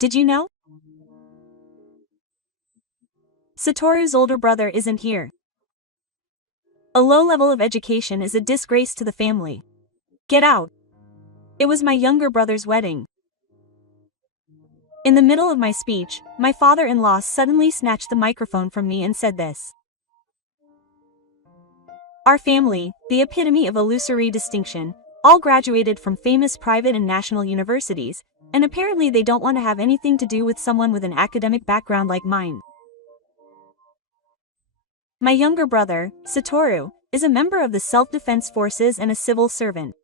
Did you know? Satoru's older brother isn't here. A low level of education is a disgrace to the family. Get out. It was my younger brother's wedding. In the middle of my speech, my father-in-law suddenly snatched the microphone from me and said this. Our family, the epitome of illusory distinction, all graduated from famous private and national universities, and apparently they don't want to have anything to do with someone with an academic background like mine. My younger brother, Satoru, is a member of the self-defense forces and a civil servant.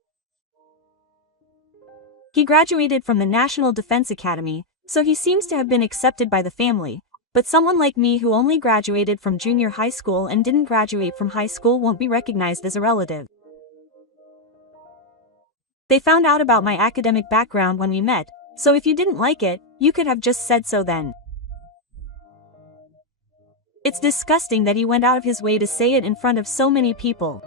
He graduated from the National Defense Academy, so he seems to have been accepted by the family, but someone like me who only graduated from junior high school and didn't graduate from high school won't be recognized as a relative. They found out about my academic background when we met, so if you didn't like it, you could have just said so then. It's disgusting that he went out of his way to say it in front of so many people.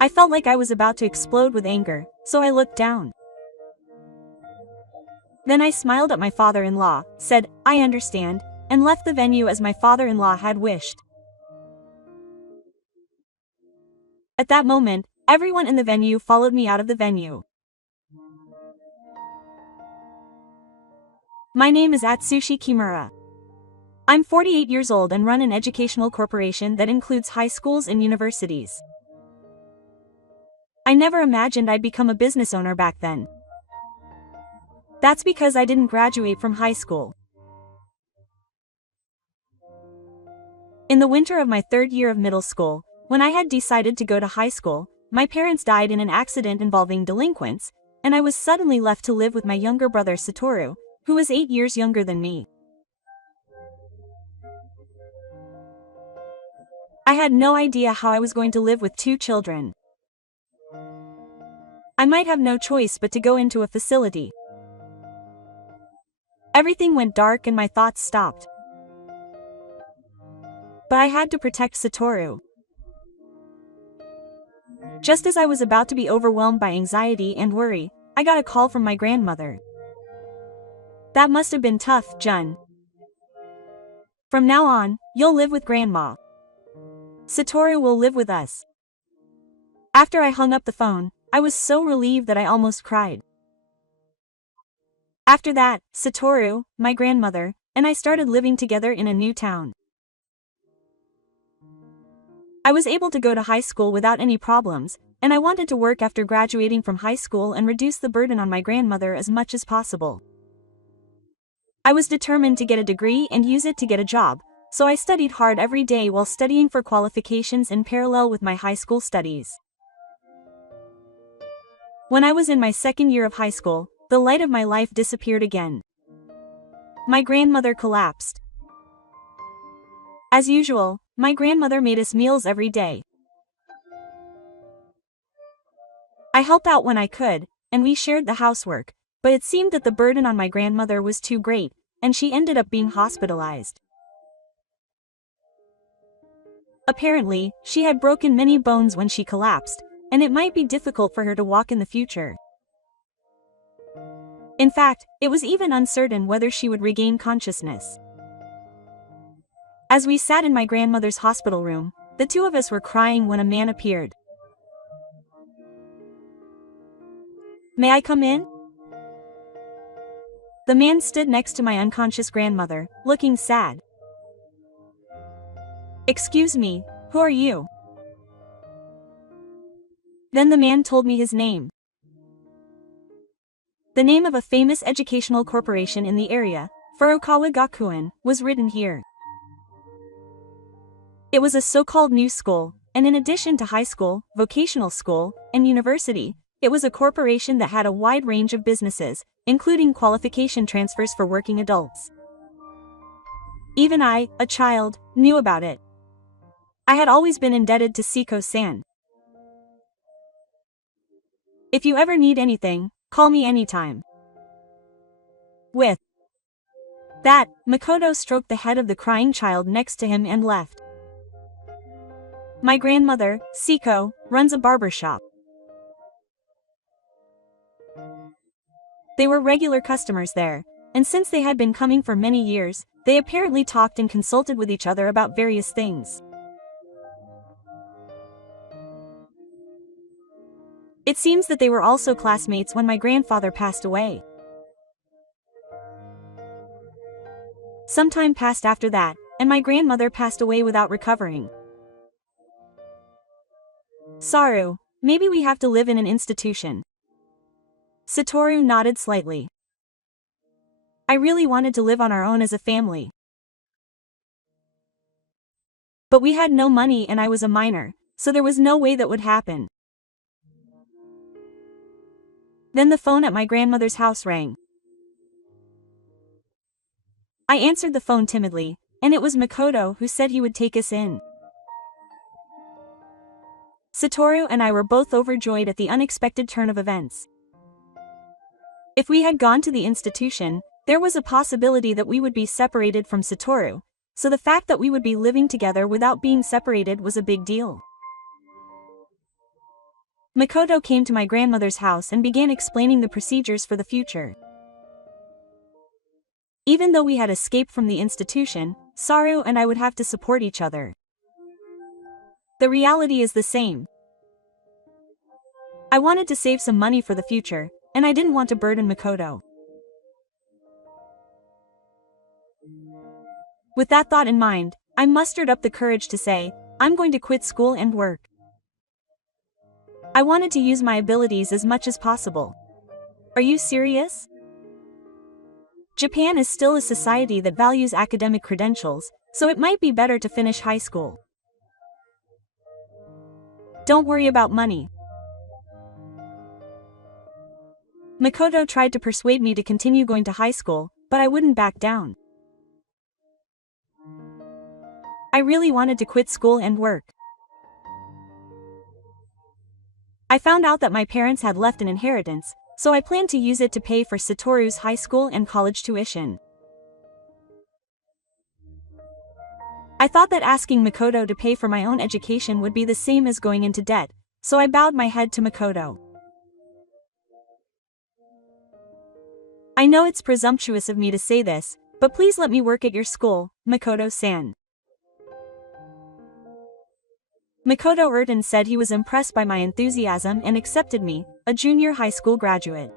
I felt like I was about to explode with anger, so I looked down. Then I smiled at my father-in-law, said, "I understand," and left the venue as my father-in-law had wished. At that moment, everyone in the venue followed me out of the venue. My name is Atsushi Kimura. I'm 48 years old and run an educational corporation that includes high schools and universities. I never imagined I'd become a business owner back then. That's because I didn't graduate from high school. In the winter of my third year of middle school, when I had decided to go to high school, my parents died in an accident involving delinquents, and I was suddenly left to live with my younger brother Satoru, who was 8 years younger than me. I had no idea how I was going to live with 2 children. I might have no choice but to go into a facility. Everything went dark and my thoughts stopped. But I had to protect Satoru. Just as I was about to be overwhelmed by anxiety and worry, I got a call from my grandmother. That must have been tough, Jun. From now on, you'll live with Grandma. Satoru will live with us. After I hung up the phone, I was so relieved that I almost cried. After that, Satoru, my grandmother, and I started living together in a new town. I was able to go to high school without any problems, and I wanted to work after graduating from high school and reduce the burden on my grandmother as much as possible. I was determined to get a degree and use it to get a job, so I studied hard every day while studying for qualifications in parallel with my high school studies. When I was in my second year of high school, the light of my life disappeared again. My grandmother collapsed. As usual, my grandmother made us meals every day. I helped out when I could, and we shared the housework, but it seemed that the burden on my grandmother was too great, and she ended up being hospitalized. Apparently, she had broken many bones when she collapsed, and it might be difficult for her to walk in the future. In fact, it was even uncertain whether she would regain consciousness. As we sat in my grandmother's hospital room, the 2 of us were crying when a man appeared. "May I come in?" The man stood next to my unconscious grandmother, looking sad. "Excuse me, who are you?" Then the man told me his name. The name of a famous educational corporation in the area, Furukawa Gakuen, was written here. It was a so-called new school, and in addition to high school, vocational school, and university, it was a corporation that had a wide range of businesses, including qualification transfers for working adults. Even I, a child, knew about it. I had always been indebted to Siko-san. "If you ever need anything, call me anytime." With that, Makoto stroked the head of the crying child next to him and left. My grandmother, Siko, runs a barber shop. They were regular customers there, and since they had been coming for many years, they apparently talked and consulted with each other about various things. It seems that they were also classmates when my grandfather passed away. Some time passed after that, and my grandmother passed away without recovering. Saru, maybe we have to live in an institution. Satoru nodded slightly. I really wanted to live on our own as a family. But we had no money and I was a minor, so there was no way that would happen. Then the phone at my grandmother's house rang. I answered the phone timidly, and it was Makoto who said he would take us in. Satoru and I were both overjoyed at the unexpected turn of events. If we had gone to the institution, there was a possibility that we would be separated from Satoru, so the fact that we would be living together without being separated was a big deal. Makoto came to my grandmother's house and began explaining the procedures for the future. Even though we had escaped from the institution, Saru and I would have to support each other. The reality is the same. I wanted to save some money for the future, and I didn't want to burden Makoto. With that thought in mind, I mustered up the courage to say, I'm going to quit school and work. I wanted to use my abilities as much as possible. Are you serious? Japan is still a society that values academic credentials, so it might be better to finish high school. Don't worry about money. Makoto tried to persuade me to continue going to high school, but I wouldn't back down. I really wanted to quit school and work. I found out that my parents had left an inheritance, so I planned to use it to pay for Satoru's high school and college tuition. I thought that asking Makoto to pay for my own education would be the same as going into debt, so I bowed my head to Makoto. I know it's presumptuous of me to say this, but please let me work at your school, Makoto-san. Makoto Urton said he was impressed by my enthusiasm and accepted me, a junior high school graduate.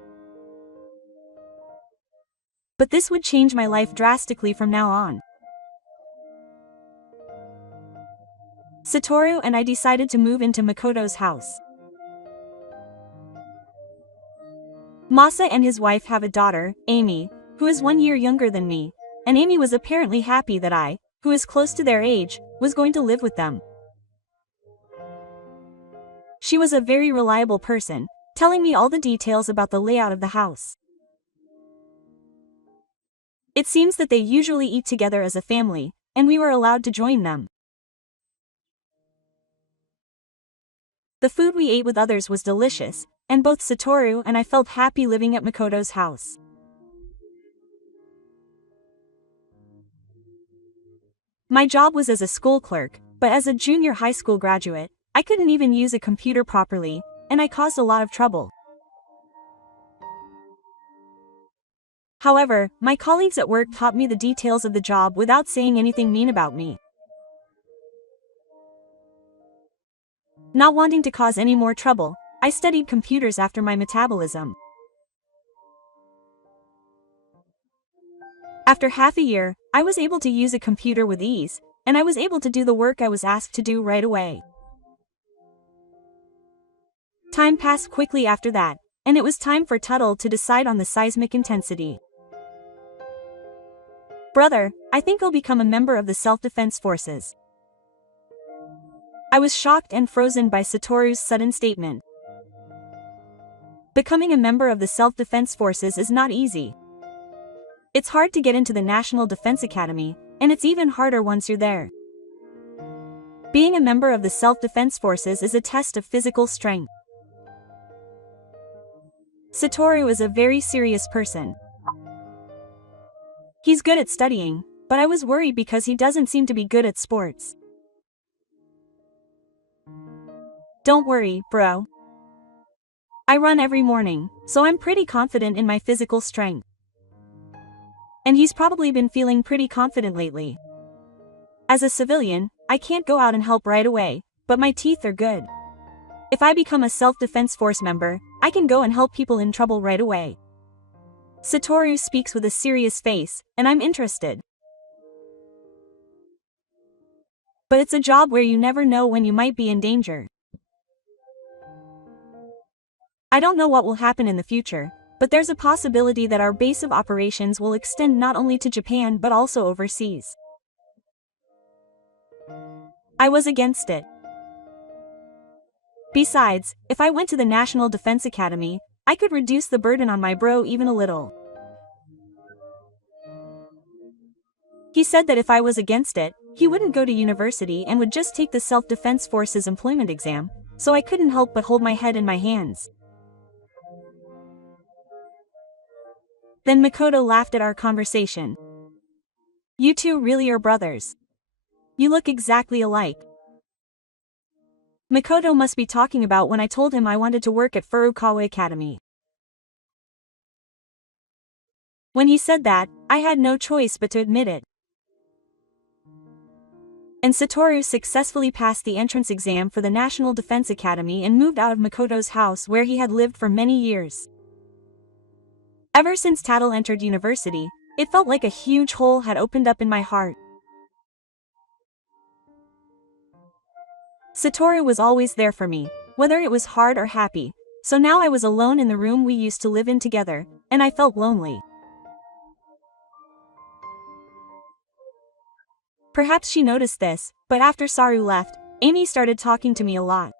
But this would change my life drastically from now on. Satoru and I decided to move into Makoto's house. Masa and his wife have a daughter, Amy, who is 1 year younger than me, and Amy was apparently happy that I, who is close to their age, was going to live with them. She was a very reliable person, telling me all the details about the layout of the house. It seems that they usually eat together as a family, and we were allowed to join them. The food we ate with others was delicious, and both Satoru and I felt happy living at Makoto's house. My job was as a school clerk, but as a junior high school graduate, I couldn't even use a computer properly, and I caused a lot of trouble. However, my colleagues at work taught me the details of the job without saying anything mean about me. Not wanting to cause any more trouble, I studied computers after my metabolism. After half a year, I was able to use a computer with ease, and I was able to do the work I was asked to do right away. Time passed quickly after that, and it was time for Tuttle to decide on the seismic intensity. Brother, I think I'll become a member of the self-defense forces. I was shocked and frozen by Satoru's sudden statement. Becoming a member of the self-defense forces is not easy. It's hard to get into the National Defense Academy, and it's even harder once you're there. Being a member of the self-defense forces is a test of physical strength. Satoru is a very serious person. He's good at studying, but I was worried because he doesn't seem to be good at sports. Don't worry, bro. I run every morning, so I'm pretty confident in my physical strength. And he's probably been feeling pretty confident lately. As a civilian, I can't go out and help right away, but my teeth are good. If I become a self-defense force member, I can go and help people in trouble right away. Satoru speaks with a serious face, and I'm interested. But it's a job where you never know when you might be in danger. I don't know what will happen in the future, but there's a possibility that our base of operations will extend not only to Japan but also overseas. I was against it. Besides, if I went to the National Defense Academy, I could reduce the burden on my bro even a little. He said that if I was against it, he wouldn't go to university and would just take the Self-Defense Forces employment exam, so I couldn't help but hold my head in my hands. Then Makoto laughed at our conversation. You two really are brothers. You look exactly alike. Makoto must be talking about when I told him I wanted to work at Furukawa Academy. When he said that, I had no choice but to admit it. And Satoru successfully passed the entrance exam for the National Defense Academy and moved out of Makoto's house where he had lived for many years. Ever since Tadal entered university, it felt like a huge hole had opened up in my heart. Satoru was always there for me, whether it was hard or happy, so now I was alone in the room we used to live in together, and I felt lonely. Perhaps she noticed this, but after Saru left, Amy started talking to me a lot.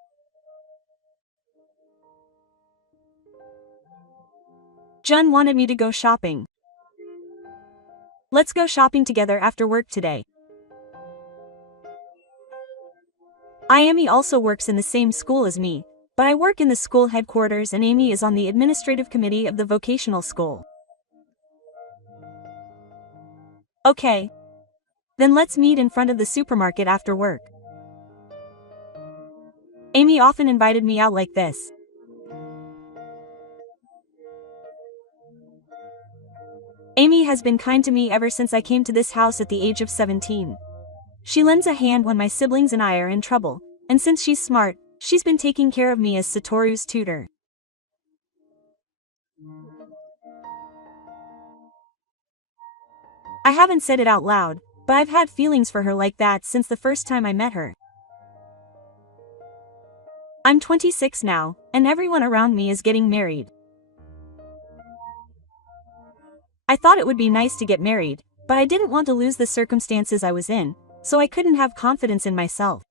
Jun wanted me to go shopping. Let's go shopping together after work today. Amy also works in the same school as me, but I work in the school headquarters and Amy is on the administrative committee of the vocational school. Okay. Then let's meet in front of the supermarket after work. Amy often invited me out like this. Amy has been kind to me ever since I came to this house at the age of 17. She lends a hand when my siblings and I are in trouble, and since she's smart, she's been taking care of me as Satoru's tutor. I haven't said it out loud, but I've had feelings for her like that since the first time I met her. I'm 26 now, and everyone around me is getting married. I thought it would be nice to get married, but I didn't want to lose the circumstances I was in, so I couldn't have confidence in myself.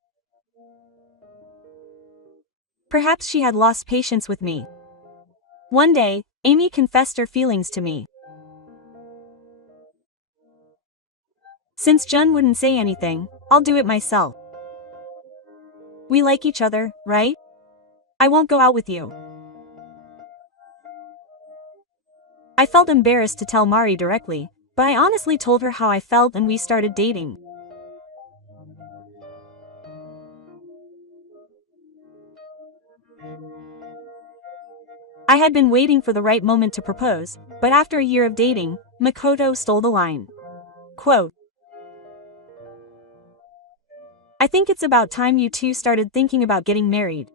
Perhaps she had lost patience with me. One day, Amy confessed her feelings to me. Since Jun wouldn't say anything, I'll do it myself. We like each other, right? I won't go out with you. I felt embarrassed to tell Mari directly, but I honestly told her how I felt and we started dating. I had been waiting for the right moment to propose, but after a year of dating, Makoto stole the line. Quote, I think it's about time you two started thinking about getting married.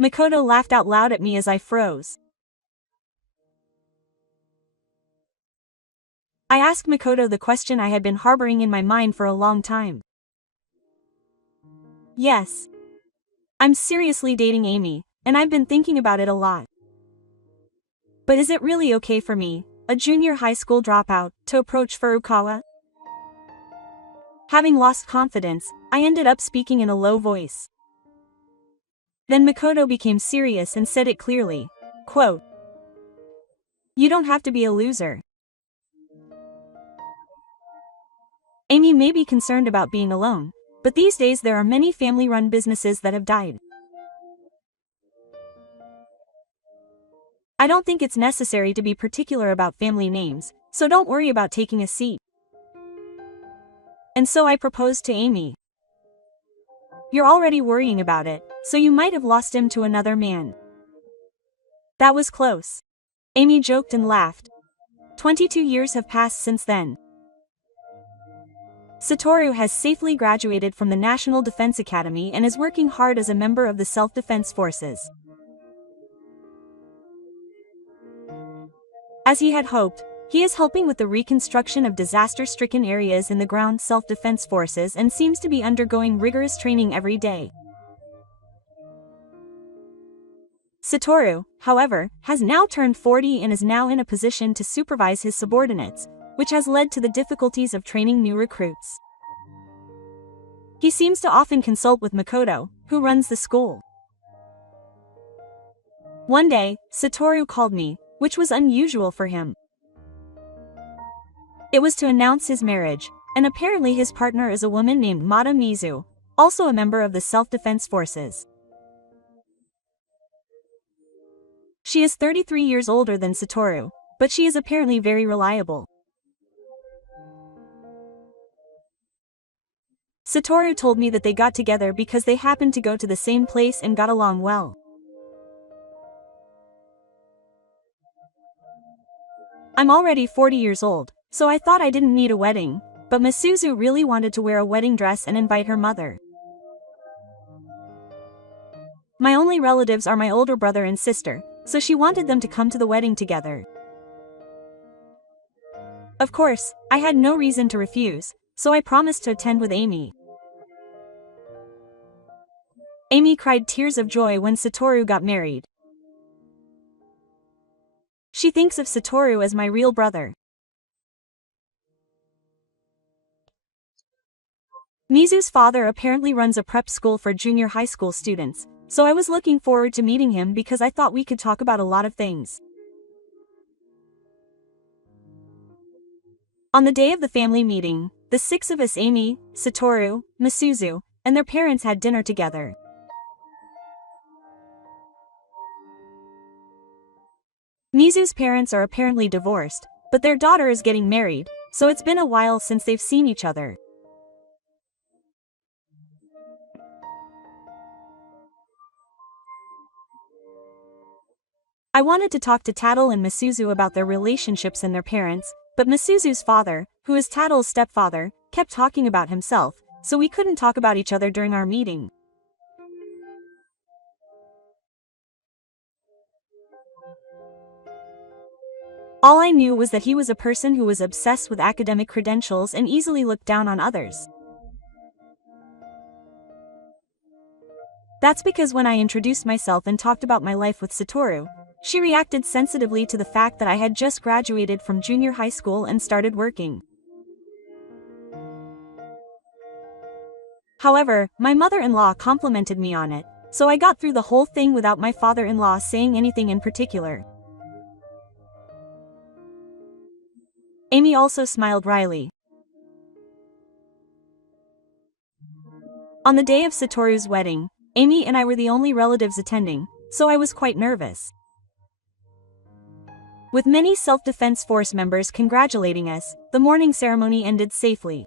Makoto laughed out loud at me as I froze. I asked Makoto the question I had been harboring in my mind for a long time. Yes. I'm seriously dating Amy, and I've been thinking about it a lot. But is it really okay for me, a junior high school dropout, to approach Furukawa? Having lost confidence, I ended up speaking in a low voice. Then Makoto became serious and said it clearly. Quote, you don't have to be a loser. Amy may be concerned about being alone, but these days there are many family-run businesses that have died. I don't think it's necessary to be particular about family names, so don't worry about taking a seat. And so I proposed to Amy. You're already worrying about it, so you might have lost him to another man. That was close. Amy joked and laughed. 22 years have passed since then. Satoru has safely graduated from the National Defense Academy and is working hard as a member of the self-defense forces. As he had hoped, he is helping with the reconstruction of disaster-stricken areas in the ground self-defense forces and seems to be undergoing rigorous training every day. Satoru, however, has now turned 40 and is now in a position to supervise his subordinates, which has led to the difficulties of training new recruits. He seems to often consult with Makoto, who runs the school. One day, Satoru called me, which was unusual for him. It was to announce his marriage, and apparently his partner is a woman named Mata Mizu, also a member of the self-defense forces. She is 33 years older than Satoru, but she is apparently very reliable. Satoru told me that they got together because they happened to go to the same place and got along well. I'm already 40 years old, so I thought I didn't need a wedding, but Misuzu really wanted to wear a wedding dress and invite her mother. My only relatives are my older brother and sister, so she wanted them to come to the wedding together. Of course, I had no reason to refuse, so I promised to attend with Amy. Amy cried tears of joy when Satoru got married. She thinks of Satoru as my real brother. Mizu's father apparently runs a prep school for junior high school students, so I was looking forward to meeting him because I thought we could talk about a lot of things. On the day of the family meeting, the six of us, Amy, Satoru, Misuzu, and their parents had dinner together. Mizu's parents are apparently divorced, but their daughter is getting married, so it's been a while since they've seen each other. I wanted to talk to Tattle and Misuzu about their relationships and their parents, but Misuzu's father, who is Tattle's stepfather, kept talking about himself, so we couldn't talk about each other during our meeting. All I knew was that he was a person who was obsessed with academic credentials and easily looked down on others. That's because when I introduced myself and talked about my life with Satoru, she reacted sensitively to the fact that I had just graduated from junior high school and started working. However, my mother-in-law complimented me on it, so I got through the whole thing without my father-in-law saying anything in particular. Amy also smiled wryly. On the day of Satoru's wedding, Amy and I were the only relatives attending, so I was quite nervous. With many self-defense force members congratulating us, the morning ceremony ended safely.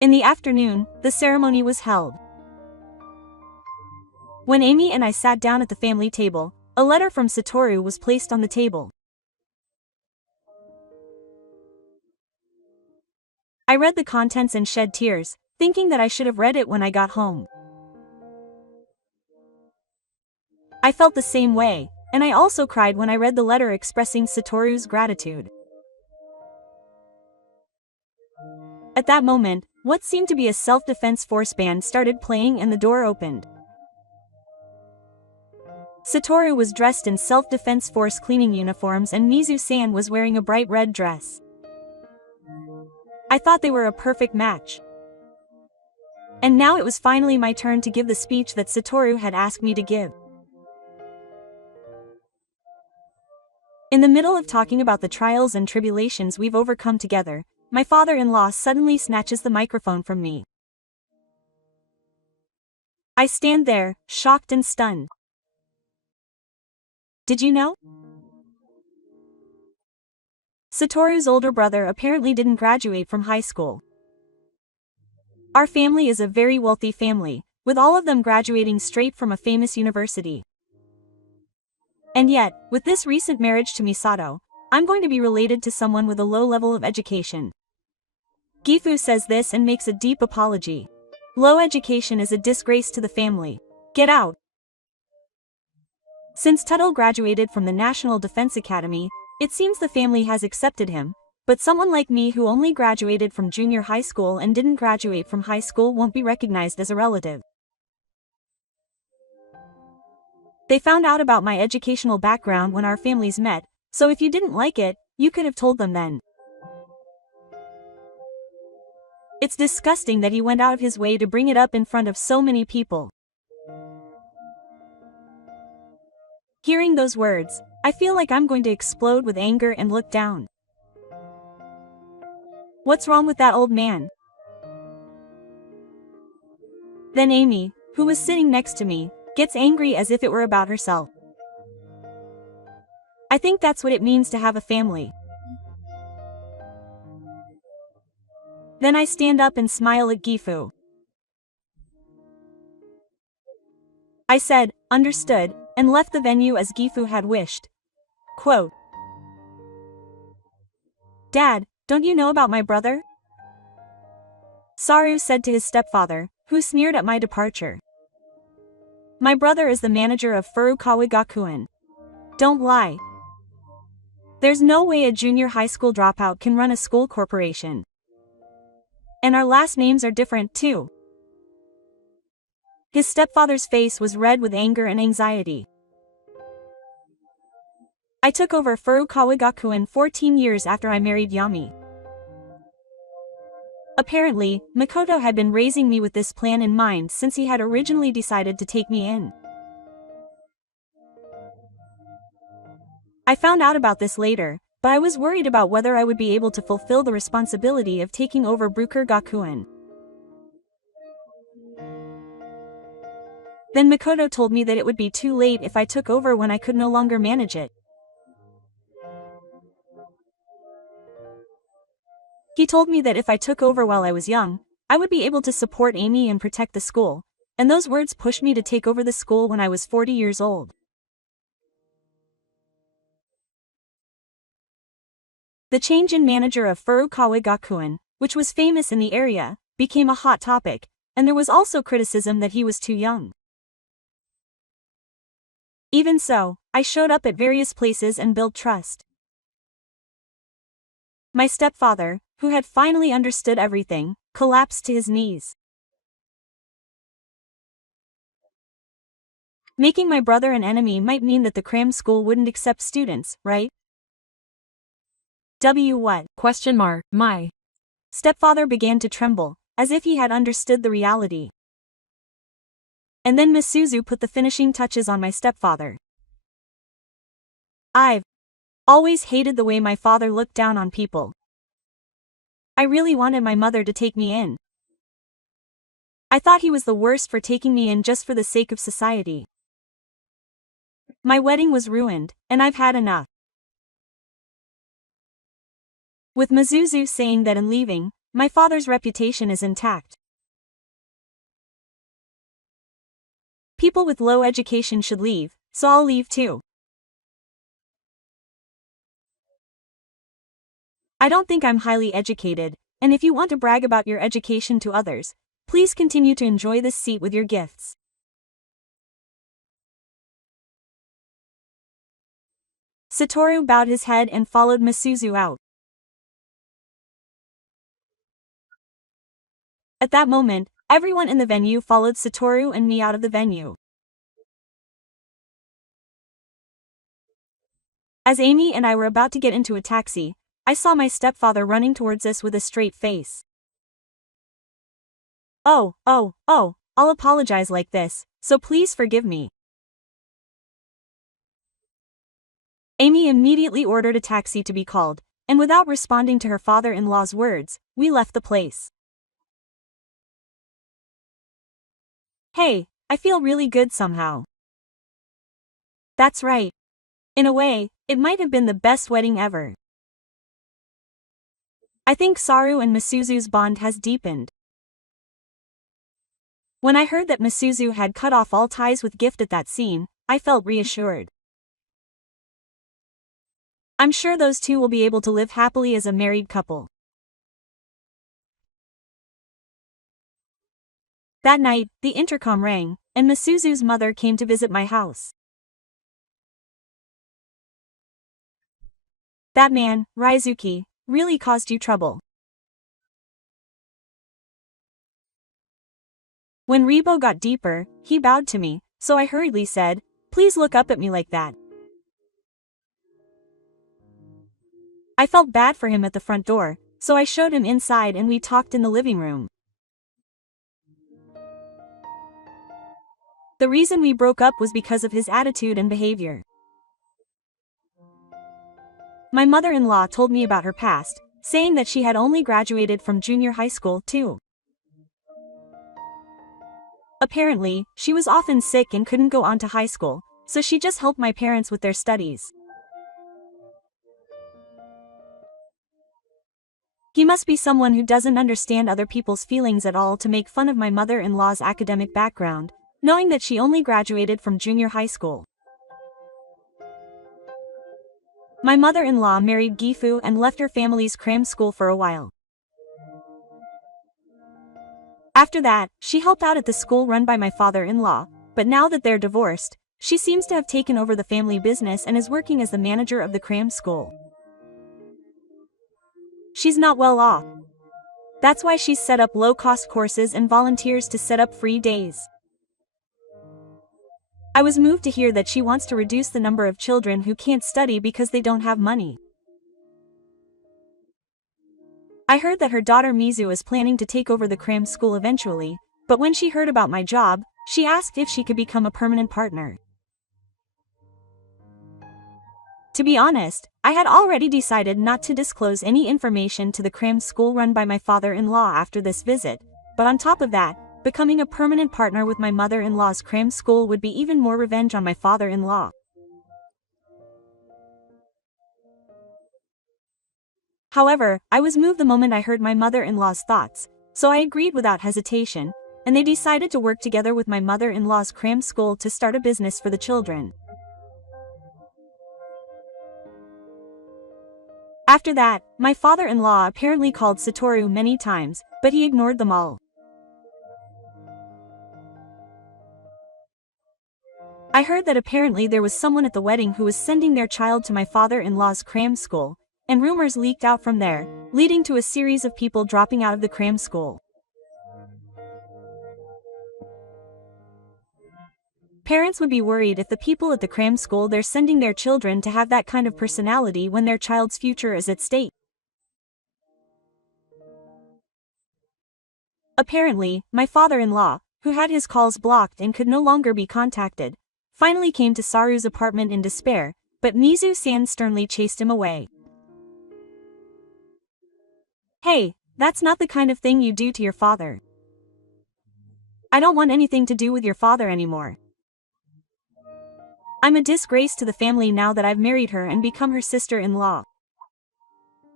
In the afternoon, the ceremony was held. When Amy and I sat down at the family table, a letter from Satoru was placed on the table. I read the contents and shed tears, thinking that I should have read it when I got home. I felt the same way, and I also cried when I read the letter expressing Satoru's gratitude. At that moment, what seemed to be a self-defense force band started playing and the door opened. Satoru was dressed in self-defense force cleaning uniforms and Mizu-san was wearing a bright red dress. I thought they were a perfect match. And now it was finally my turn to give the speech that Satoru had asked me to give. In the middle of talking about the trials and tribulations we've overcome together, my father-in-law suddenly snatches the microphone from me. I stand there, shocked and stunned. Did you know? Satoru's older brother apparently didn't graduate from high school. Our family is a very wealthy family, with all of them graduating straight from a famous university. And yet, with this recent marriage to Misato, I'm going to be related to someone with a low level of education. Gifu says this and makes a deep apology. Low education is a disgrace to the family. Get out. Since Tuttle graduated from the National Defense Academy, it seems the family has accepted him, but someone like me who only graduated from junior high school and didn't graduate from high school won't be recognized as a relative. They found out about my educational background when our families met, so if you didn't like it, you could have told them then. It's disgusting that he went out of his way to bring it up in front of so many people. Hearing those words, I feel like I'm going to explode with anger and look down. What's wrong with that old man? Then Amy, who was sitting next to me, gets angry as if it were about herself. I think that's what it means to have a family. Then I stand up and smile at Gifu. I said, understood, and left the venue as Gifu had wished. Quote, Dad, don't you know about my brother? Saru said to his stepfather, who sneered at my departure. My brother is the manager of Furukawa Gakuen. Don't lie. There's no way a junior high school dropout can run a school corporation. And our last names are different too. His stepfather's face was red with anger and anxiety. I took over Furukawa Gakuen 14 years after I married Yami. Apparently, Makoto had been raising me with this plan in mind since he had originally decided to take me in. I found out about this later, but I was worried about whether I would be able to fulfill the responsibility of taking over Bruker Gakuen. Then Makoto told me that it would be too late if I took over when I could no longer manage it. He told me that if I took over while I was young, I would be able to support Amy and protect the school, and those words pushed me to take over the school when I was 40 years old. The change in manager of Furukawa Gakuen, which was famous in the area, became a hot topic, and there was also criticism that he was too young. Even so, I showed up at various places and built trust. My stepfather, who had finally understood everything, collapsed to his knees. Making my brother an enemy might mean that the cram school wouldn't accept students, right? What? My stepfather began to tremble, as if he had understood the reality. And then Misuzu put the finishing touches on my stepfather. I've always hated the way my father looked down on people. I really wanted my mother to take me in. I thought he was the worst for taking me in just for the sake of society. My wedding was ruined, and I've had enough. With Misuzu saying that in leaving, my father's reputation is intact. People with low education should leave, so I'll leave too. I don't think I'm highly educated, and if you want to brag about your education to others, please continue to enjoy this seat with your gifts. Satoru bowed his head and followed Misuzu out. At that moment, everyone in the venue followed Satoru and me out of the venue. As Amy and I were about to get into a taxi, I saw my stepfather running towards us with a straight face. I'll apologize like this, so please forgive me. Amy immediately ordered a taxi to be called, and without responding to her father-in-law's words, we left the place. Hey, I feel really good somehow. That's right. In a way, it might have been the best wedding ever. I think Saru and Misuzu's bond has deepened. When I heard that Misuzu had cut off all ties with Gift at that scene, I felt reassured. I'm sure those two will be able to live happily as a married couple. That night, the intercom rang, and Masuzu's mother came to visit my house. That man, Raizuki, really caused you trouble. When Rebo got deeper, he bowed to me, so I hurriedly said, "Please look up at me like that." I felt bad for him at the front door, so I showed him inside and we talked in the living room. The reason we broke up was because of his attitude and behavior. My mother-in-law told me about her past, saying that she had only graduated from junior high school too. Apparently, she was often sick and couldn't go on to high school, so she just helped my parents with their studies. He must be someone who doesn't understand other people's feelings at all to make fun of my mother-in-law's academic background, knowing that she only graduated from junior high school. My mother-in-law married Gifu and left her family's cram school for a while. After that, she helped out at the school run by my father-in-law, but now that they're divorced, she seems to have taken over the family business and is working as the manager of the cram school. She's not well off. That's why she's set up low-cost courses and volunteers to set up free days. I was moved to hear that she wants to reduce the number of children who can't study because they don't have money. I heard that her daughter Mizu is planning to take over the cram school eventually, but when she heard about my job, she asked if she could become a permanent partner. To be honest, I had already decided not to disclose any information to the cram school run by my father-in-law after this visit, but on top of that, becoming a permanent partner with my mother-in-law's cram school would be even more revenge on my father-in-law. However, I was moved the moment I heard my mother-in-law's thoughts, so I agreed without hesitation, and they decided to work together with my mother-in-law's cram school to start a business for the children. After that, my father-in-law apparently called Satoru many times, but he ignored them all. I heard that apparently there was someone at the wedding who was sending their child to my father-in-law's cram school, and rumors leaked out from there, leading to a series of people dropping out of the cram school. Parents would be worried if the people at the cram school they're sending their children to have that kind of personality when their child's future is at stake. Apparently, my father-in-law, who had his calls blocked and could no longer be contacted, finally came to Saru's apartment in despair, but Mizu-san sternly chased him away. "Hey, that's not the kind of thing you do to your father. I don't want anything to do with your father anymore. I'm a disgrace to the family now that I've married her and become her sister-in-law.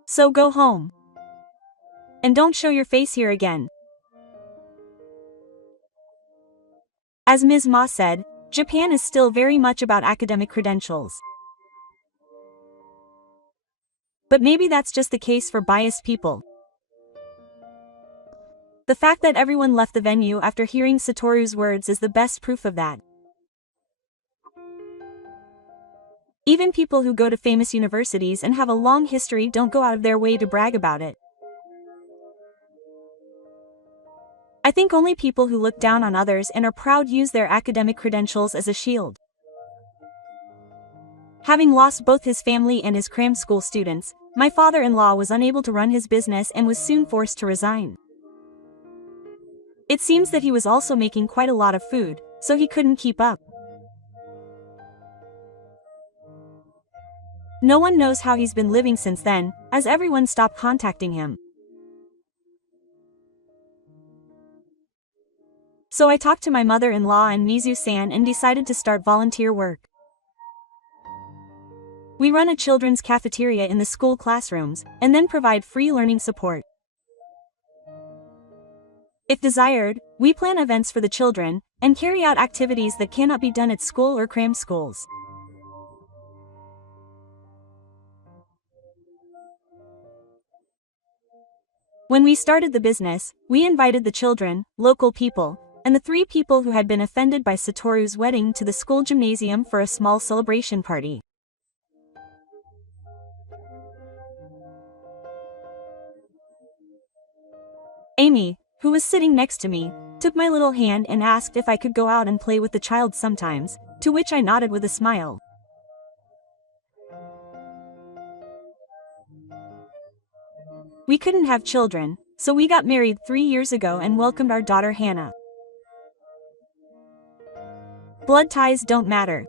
So go home. And don't show your face here again." As Ms. Ma said, Japan is still very much about academic credentials. But maybe that's just the case for biased people. The fact that everyone left the venue after hearing Satoru's words is the best proof of that. Even people who go to famous universities and have a long history don't go out of their way to brag about it. I think only people who look down on others and are proud use their academic credentials as a shield. Having lost both his family and his cram school students, my father-in-law was unable to run his business and was soon forced to resign. It seems that he was also making quite a lot of food, so he couldn't keep up. No one knows how he's been living since then, as everyone stopped contacting him. So I talked to my mother-in-law and Mizu-san and decided to start volunteer work. We run a children's cafeteria in the school classrooms, and then provide free learning support. If desired, we plan events for the children, and carry out activities that cannot be done at school or cram schools. When we started the business, we invited the children, local people, and the 3 people who had been offended by Satoru's wedding to the school gymnasium for a small celebration party. Amy, who was sitting next to me, took my little hand and asked if I could go out and play with the child sometimes, to which I nodded with a smile. We couldn't have children, so we got married 3 years ago and welcomed our daughter Hannah. Blood ties don't matter.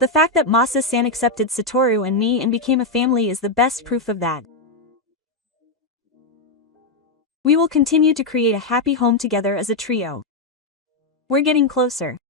The fact that Masa-san accepted Satoru and me and became a family is the best proof of that. We will continue to create a happy home together as a trio. We're getting closer.